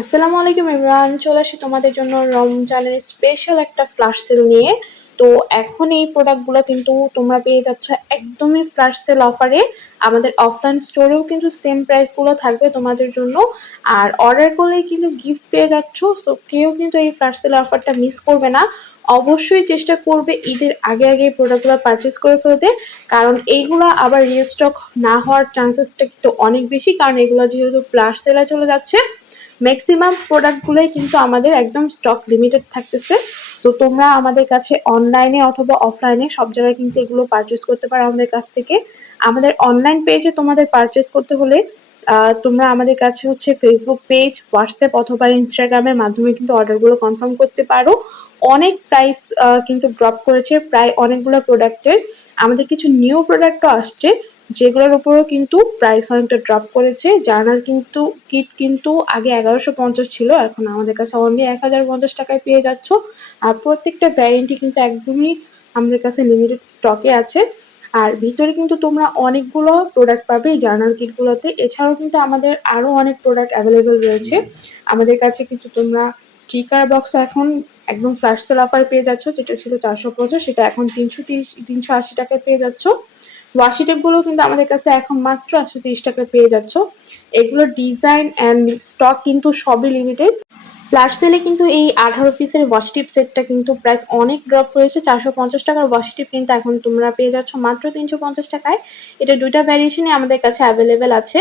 আসসালামু আলাইকুম ইমরান, চলে আসি তোমাদের জন্য রমজানের স্পেশাল একটা ফ্লাশ সেল নিয়ে। তো এখন এই প্রোডাক্টগুলো কিন্তু তোমরা পেয়ে যাচ্ছ একদমই ফ্লাশ সেল অফারে আমাদের অফলাইন স্টোরেও কিন্তু সেম প্রাইসগুলো থাকবে তোমাদের জন্য। আর অর্ডার করলেই কিন্তু গিফট পেয়ে যাচ্ছ সো কেউ কিন্তু এই ফ্লাশ সেল অফারটা মিস করবে না। অবশ্যই চেষ্টা করবে ঈদের আগে আগে প্রোডাক্টগুলো পারচেস করে ফেলতে, কারণ এইগুলো আবার রিস্টক না হওয়ার চান্সেসটা কিন্তু অনেক বেশি, কারণ এগুলো যেহেতু ফ্লাশ সেলে চলে যাচ্ছে। ম্যাক্সিমাম প্রোডাক্টগুলোই কিন্তু আমাদের একদম স্টক লিমিটেড থাকতেছে। সো তোমরা আমাদের কাছে অনলাইনে অথবা অফলাইনে সব জায়গায় কিন্তু এগুলো পারচেস করতে পারো আমাদের কাছ থেকে। আমাদের অনলাইন পেজে তোমাদের পারচেস করতে হলে তোমরা আমাদের কাছে হচ্ছে ফেসবুক পেজ হোয়াটসঅ্যাপ অথবা ইনস্টাগ্রামের মাধ্যমে কিন্তু অর্ডারগুলো কনফার্ম করতে পারো। অনেক প্রাইস কিন্তু ড্রপ করেছে। প্রায় অনেকগুলো প্রোডাক্টের আমাদের কিছু নিউ প্রোডাক্টও আসছে। যেগুলোর উপরেও কিন্তু প্রাইস অনেকটা ড্রপ করেছে। জার্নাল কিন্তু কিট কিন্তু আগে এগারোশো পঞ্চাশ ছিল, এখন আমাদের কাছে অনলি এক হাজার পঞ্চাশ টাকায় পেয়ে যাচ্ছ। আর প্রত্যেকটা ভ্যারেন্টি কিন্তু একদমই আমাদের কাছে লিমিটেড স্টকে আছে। আর ভিতরে কিন্তু তোমরা অনেকগুলো প্রোডাক্ট পাবে এই জার্নাল কিটগুলোতে এছাড়াও কিন্তু আমাদের আরও অনেক প্রোডাক্ট অ্যাভেলেবেল রয়েছে। আমাদের কাছে কিন্তু তোমরা স্টিকার বক্স এখন একদম ফ্ল্যাশ সেল অফার পেয়ে যাচ্ছ, যেটা ছিল চারশো পঞ্চাশ, সেটা এখন তিনশো তিরিশ, তিনশো আশি টাকায় পেয়ে যাচ্ছ। ওয়াশি টেপগুলো কিন্তু আমাদের কাছে এখন মাত্র একশো তিরিশ টাকায় পেয়ে যাচ্ছ। এগুলোর ডিজাইন অ্যান্ড স্টক কিন্তু সবই লিমিটেড ফ্ল্যাশ সেলে কিন্তু এই আঠারো পিসের ওয়াশ টিপ সেটটা কিন্তু প্রাইস অনেক ড্রপ করেছে চারশো পঞ্চাশ টাকার ওয়াশ টিপ কিন্তু এখন তোমরা পেয়ে যাচ্ছ মাত্র তিনশো পঞ্চাশ টাকায়। এটা দুইটা ভ্যারিয়েশনই আমাদের কাছে অ্যাভেলেবেল আছে।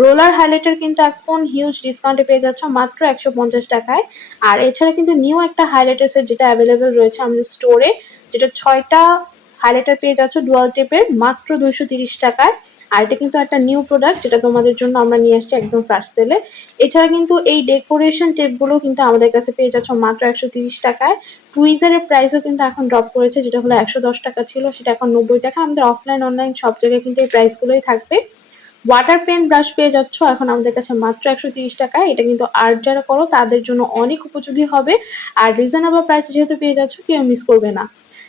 রোলার হাইলাইটার কিন্তু এখন হিউজ ডিসকাউন্টে পেয়ে যাচ্ছ মাত্র একশো পঞ্চাশ টাকায়। আর এছাড়া কিন্তু নিউ একটা হাইলাইটার সেট যেটা অ্যাভেলেবেল রয়েছে আমাদের স্টোরে যেটা ছয়টা হাইলাইটার পেয়ে যাচ্ছ ডুয়াল টেপের মাত্র দুইশো তিরিশ টাকায়। আর এটা কিন্তু একটা নিউ প্রোডাক্ট যেটা তোমাদের জন্য আমরা নিয়ে আসছি একদম ফ্লাশ তেলে। এছাড়া কিন্তু এই ডেকোরেশন টেপগুলো কিন্তু আমাদের কাছে পেয়ে যাচ্ছ মাত্র একশো তিরিশ টাকায়। টুইজারের প্রাইসও কিন্তু এখন ড্রপ করেছে, যেটা হলো একশো দশ টাকা ছিল, সেটা এখন নব্বই টাকা। আমাদের অফলাইন অনলাইন সব জায়গায় কিন্তু এই প্রাইসগুলোই থাকবে। ওয়াটার পেন ব্রাশ পেয়ে যাচ্ছ এখন আমাদের কাছে মাত্র একশো তিরিশ টাকায়। এটা কিন্তু আর্ট যারা করো, তাদের জন্য অনেক উপযোগী হবে। আর রিজনেবল প্রাইস যেহেতু পেয়ে যাচ্ছ, কেউ মিস করবে না।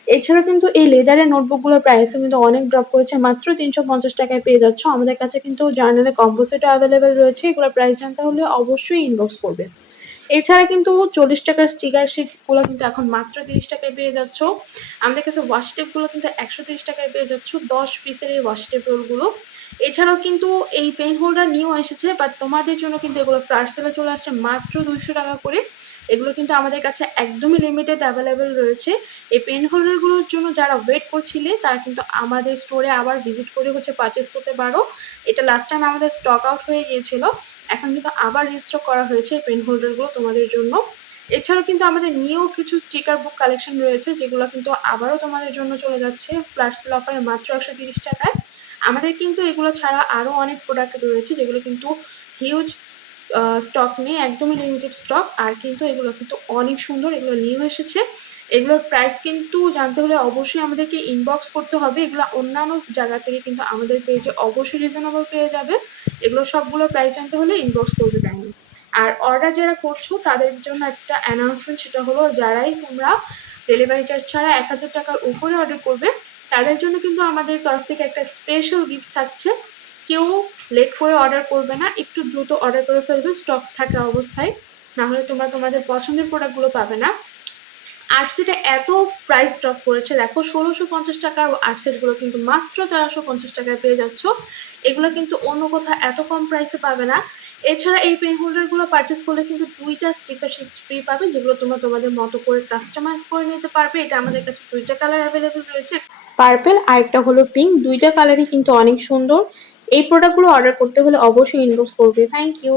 এছাড়াও কিন্তু এই লেদারের নোটবুকগুলোর প্রাইস কিন্তু অনেক ড্রপ করেছে। মাত্র তিনশো পঞ্চাশ টাকায় পেয়ে যাচ্ছ। আমাদের কাছে কিন্তু জার্নালে কম্পোসিটও অ্যাভেলেবেল রয়েছে। এগুলোর প্রাইস জানতে হলে অবশ্যই ইনবক্স করবে। এছাড়া কিন্তু চল্লিশ টাকার স্টিকার শিটসগুলো কিন্তু এখন মাত্র তিরিশ টাকায় পেয়ে যাচ্ছ। আমাদের কাছে ওয়াশ টেপগুলো কিন্তু একশো তিরিশ টাকায় পেয়ে যাচ্ছ। দশ পিসের এই ওয়াশ টেপ রোলগুলো এছাড়াও কিন্তু এই পেন হোল্ডার নিয়েও এসেছে বাট তোমাদের জন্য কিন্তু এগুলো পার্সেলে চলে আসছে মাত্র দুইশো টাকা করে। এগুলো কিন্তু আমাদের কাছে একদমই লিমিটেড অ্যাভেলেবেল রয়েছে। এই পেন হোল্ডারগুলোর জন্য যারা ওয়েট করছিলে, তারা কিন্তু আমাদের স্টোরে আবার ভিজিট করে হচ্ছে পারচেস করতে পারো। এটা লাস্ট টাইম আমাদের স্টক আউট হয়ে গিয়েছিল, এখন কিন্তু আবার রিস্টক করা হয়েছে পেন হোল্ডারগুলো তোমাদের জন্য। এছাড়াও কিন্তু আমাদের নিয়েও কিছু স্টিকার বুক কালেকশন রয়েছে, যেগুলো কিন্তু আবারও তোমাদের জন্য চলে যাচ্ছে। ফ্ল্যাট সেল অফারে মাত্র একশো তিরিশ টাকায়। আমাদের কিন্তু এগুলো ছাড়া আরও অনেক প্রোডাক্ট রয়েছে যেগুলো কিন্তু হিউজ স্টক নেই একদমই লিমিটেড স্টক আর কিন্তু এগুলো কিন্তু অনেক সুন্দর, এগুলো নিউ এসেছে। এগুলোর প্রাইস কিন্তু জানতে হলে অবশ্যই আমাদেরকে ইনবক্স করতে হবে। এগুলো অন্যান্য জায়গা থেকে কিন্তু আমাদের পেজে অবশ্যই রিজনেবল পেয়ে যাবে। এগুলো সবগুলো প্রাইস জানতে হলে ইনবক্স করবে টাইম আর অর্ডার যারা করছ, তাদের জন্য একটা অ্যানাউন্সমেন্ট সেটা হলো, যারাই তোমরা ডেলিভারি চার্জ ছাড়া এক হাজার টাকার উপরে অর্ডার করবে তাদের জন্য কিন্তু আমাদের তরফ থেকে একটা স্পেশাল গিফট থাকছে। কেউ লেট করে অর্ডার করবে না, একটু দ্রুত অর্ডার করে ফেলবে স্টক থাকা অবস্থায়। না হলে তোমরা তোমাদের পছন্দের প্রোডাক্টগুলো পাবে না। আর্টসিটে এত প্রাইস ড্রপ করেছে, দেখো ষোলোশো পঞ্চাশ টাকার আর্টসিটগুলো কিন্তু মাত্র তেরোশো পঞ্চাশ টাকায় পেয়ে যাচ্ছ। এগুলো কিন্তু অন্য কোথাও এত কম প্রাইসে পাবে না। এছাড়া এই পেন হোল্ডারগুলো পারচেস করলে কিন্তু দুইটা স্টিকার শিট ফ্রি পাবে, যেগুলো তোমরা তোমাদের মতো করে কাস্টমাইজ করে নিতে পারবে। এটা আমাদের কাছে দুইটা কালার অ্যাভেলেবেল রয়েছে। পার্পেল আর একটা হলো পিঙ্ক দুইটা কালারই কিন্তু অনেক সুন্দর। এই প্রোডাক্টগুলো অর্ডার করতে হলে অবশ্যই ইনবক্স করবে। Thank you